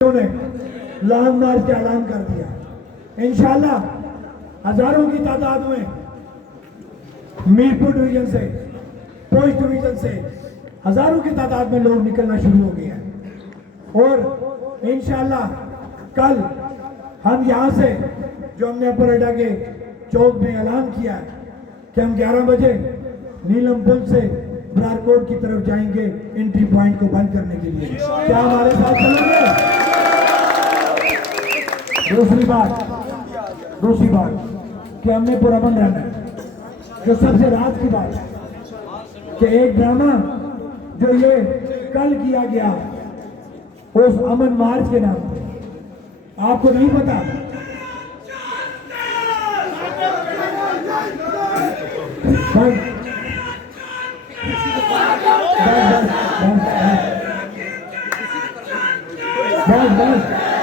ने लॉन्ग मार्च का ऐलान कर दिया। इंशाल्लाह हजारों की तादाद में मीरपुर डिवीजन से, पोस्ट डिवीजन से हजारों की तादाद में लोग निकलना शुरू हो गए हैं और इंशाल्लाह कल हम यहाँ से जो हमने अपर अड्डा के चौक में ऐलान किया है कि हम 11 बजे नीलम पुल से ब्रारकोट की तरफ जाएंगे एंट्री पॉइंट को बंद करने के लिए। क्या हमारे साथ चलेंगे? दूसरी बात कि हमने पुरअमन रहना है। जो सबसे राज की बात है कि एक ड्रामा जो ये कल किया गया उस अमन मार्च के नाम पे, आपको नहीं पता बस